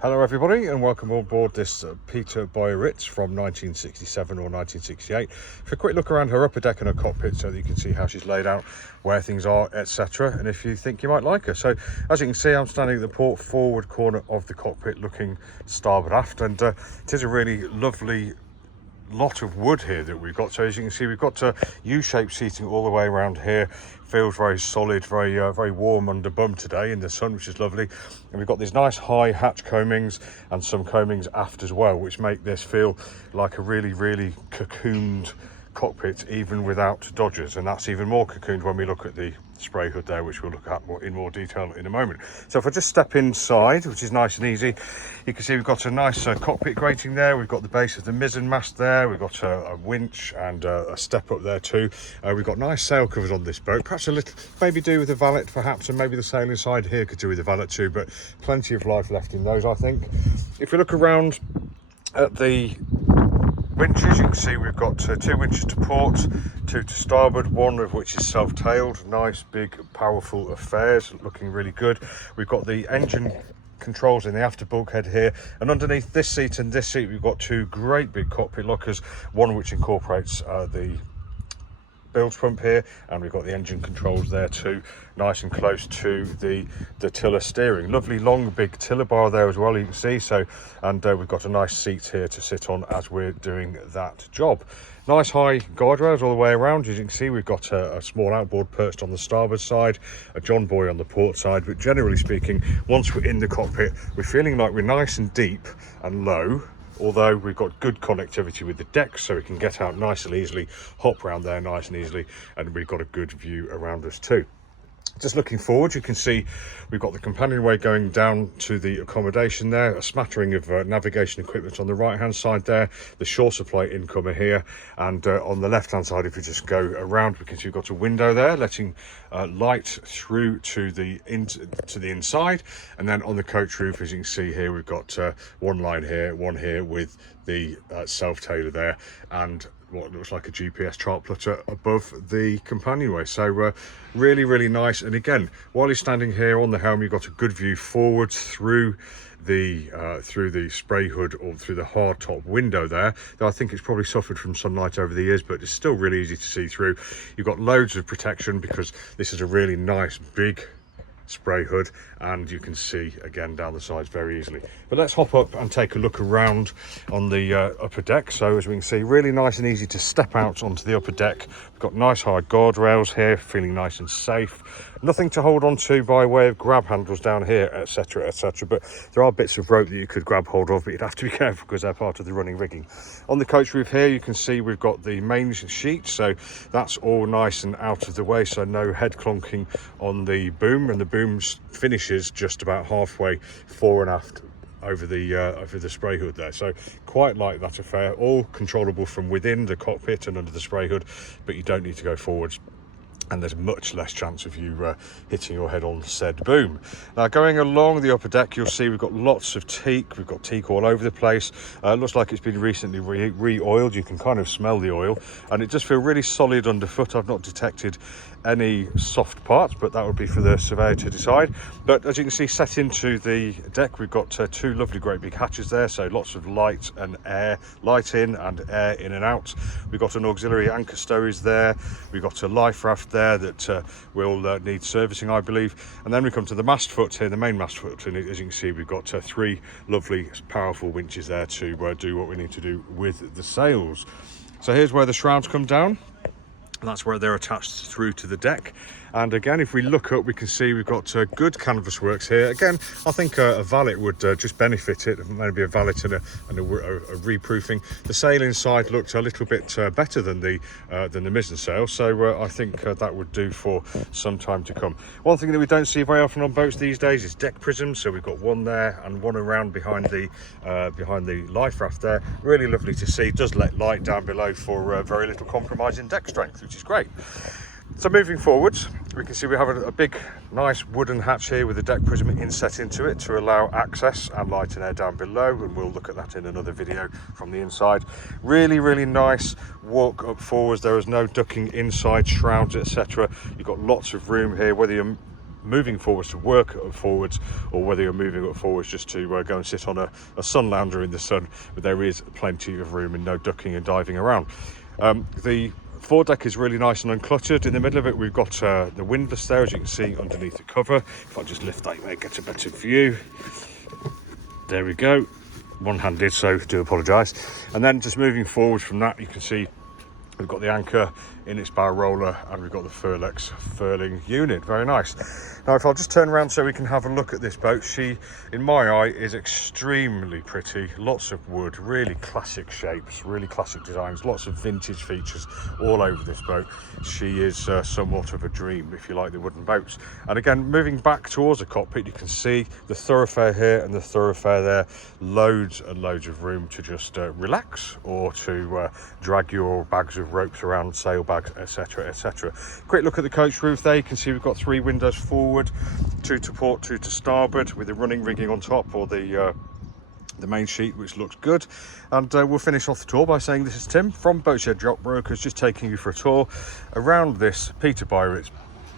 Hello everybody and welcome on board this Peter Bieritz from 1967 or 1968 for a quick look around her upper deck and her cockpit so that you can see how she's laid out, where things are, etc., and if you think you might like her. So as you can see, I'm standing at the port forward corner of the cockpit looking starboard aft, and it is a really lovely lot of wood here that we've got. So as you can see, we've got U-shaped seating all the way around here. Feels very solid, very warm under bum today in the sun, which is lovely. And we've got these nice high hatch coamings and some coamings aft as well, which make this feel like a really cocooned cockpit even without dodgers, and that's even more cocooned when we look at the spray hood there, which we'll look at in more detail in a moment. So if I just step inside, which is nice and easy, you can see we've got a nice cockpit grating there. We've got the base of the mizzen mast there. We've got a winch and a step up there too. We've got nice sail covers on this boat, perhaps a little maybe do with a valet perhaps, and maybe the sail inside here could do with a valet too, but plenty of life left in those, I think. If we look around at the winches, you can see we've got two winches to port, two to starboard, one of which is self-tailed. Nice big powerful affairs, looking really good. We've got the engine controls in the after bulkhead here, and underneath this seat and this seat we've got two great big cockpit lockers, one which incorporates the bilge pump here, and we've got the engine controls there too, nice and close to the tiller steering. Lovely long big tiller bar there as well, you can see. So, and we've got a nice seat here to sit on as we're doing that job. Nice high guardrails all the way around. As you can see, we've got a small outboard perched on the starboard side, a John Boy on the port side, but generally speaking, once we're in the cockpit, we're feeling like we're nice and deep and low, although we've got good connectivity with the deck, so we can get out nice and easily, hop around there nice and easily, and we've got a good view around us too. Just looking forward, you can see we've got the companionway going down to the accommodation there, a smattering of navigation equipment on the right hand side there, the shore supply incomer here, and on the left hand side, if we just go around, we can see we've got a window there letting light through to the inside. And then on the coach roof, as you can see here, we've got one line here, one here with the self-tailer there, and what looks like a GPS chart plotter above the companionway. So really nice. And again, while you're standing here on the helm, you've got a good view forwards through the spray hood or through the hard top window there, though I think it's probably suffered from sunlight over the years, but it's still really easy to see through. You've got loads of protection because this is a really nice big spray hood, and you can see again down the sides very easily. But let's hop up and take a look around on the upper deck. So as we can see, really nice and easy to step out onto the upper deck. We've got nice high guardrails here, feeling nice and safe. Nothing to hold on to by way of grab handles down here, etc, but there are bits of rope that you could grab hold of, but you'd have to be careful because they're part of the running rigging. On the coach roof here, you can see we've got the main sheet, so that's all nice and out of the way, so no head clonking on the boom, and the boom finishes just about halfway fore and aft over the spray hood there. So quite like that affair, all controllable from within the cockpit and under the spray hood, but you don't need to go forwards, and there's much less chance of you hitting your head on said boom. Now going along the upper deck, you'll see we've got lots of teak. We've got teak all over the place. Looks like it's been recently re-oiled. You can kind of smell the oil, and it just feels really solid underfoot. I've not detected any soft parts, but that would be for the surveyor to decide. But as you can see, set into the deck, we've got two lovely great big hatches there, so lots of light and air, light in and air in and out. We've got an auxiliary anchor stowage there. We've got a life raft there that will need servicing, I believe. And then we come to the mast foot here, the main mast foot, and as you can see, we've got three lovely powerful winches there to do what we need to do with the sails. So here's where the shrouds come down, and that's where they're attached through to the deck. And again, if we look up, we can see we've got good canvas works here. Again, I think a valet would just benefit it, maybe a valet and a reproofing. The sail inside looked a little bit better than the mizzen sail, so I think that would do for some time to come. One thing that we don't see very often on boats these days is deck prisms. So we've got one there and one around behind the life raft there. Really lovely to see. Does let light down below for very little compromise in deck strength, which is great. So moving forwards, we can see we have a big nice wooden hatch here with a deck prism inset into it to allow access and light and air down below, and we'll look at that in another video from the inside. Really nice walk up forwards. There is no ducking inside shrouds, etc. You've got lots of room here, whether you're moving forwards to work forwards, or whether you're moving up forwards just to go and sit on a sun lounger in the sun. But there is plenty of room and no ducking and diving around. The foredeck is really nice and uncluttered. In the middle of it, we've got the windlass there, as you can see underneath the cover. If I just lift that, you may get a better view. There we go. One-handed, so do apologise. And then just moving forward from that, you can see we've got the anchor in its bow roller, and we've got the Furlex furling unit. Very nice. Now, if I'll just turn around so we can have a look at this boat, she, in my eye, is extremely pretty. Lots of wood, really classic shapes, really classic designs, lots of vintage features all over this boat. She is somewhat of a dream if you like the wooden boats. And again, moving back towards the cockpit, you can see the thoroughfare here and the thoroughfare there. Loads and loads of room to just relax, or to drag your bags of ropes around, sail bags, etc, etc. Quick look at the coach roof there. You can see we've got 3 windows forward, 2 to port, 2 to starboard, with the running rigging on top, or the main sheet, which looks good. And we'll finish off the tour by saying this is Tim from Boatshed Yacht Brokers, just taking you for a tour around this Peter Bieritz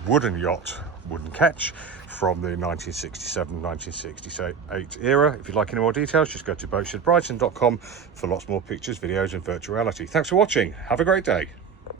wooden yacht, wooden ketch, from the 1967-1968 era. If you'd like any more details, just go to boatshedbrighton.com for lots more pictures, videos and virtual reality. Thanks for watching. Have a great day.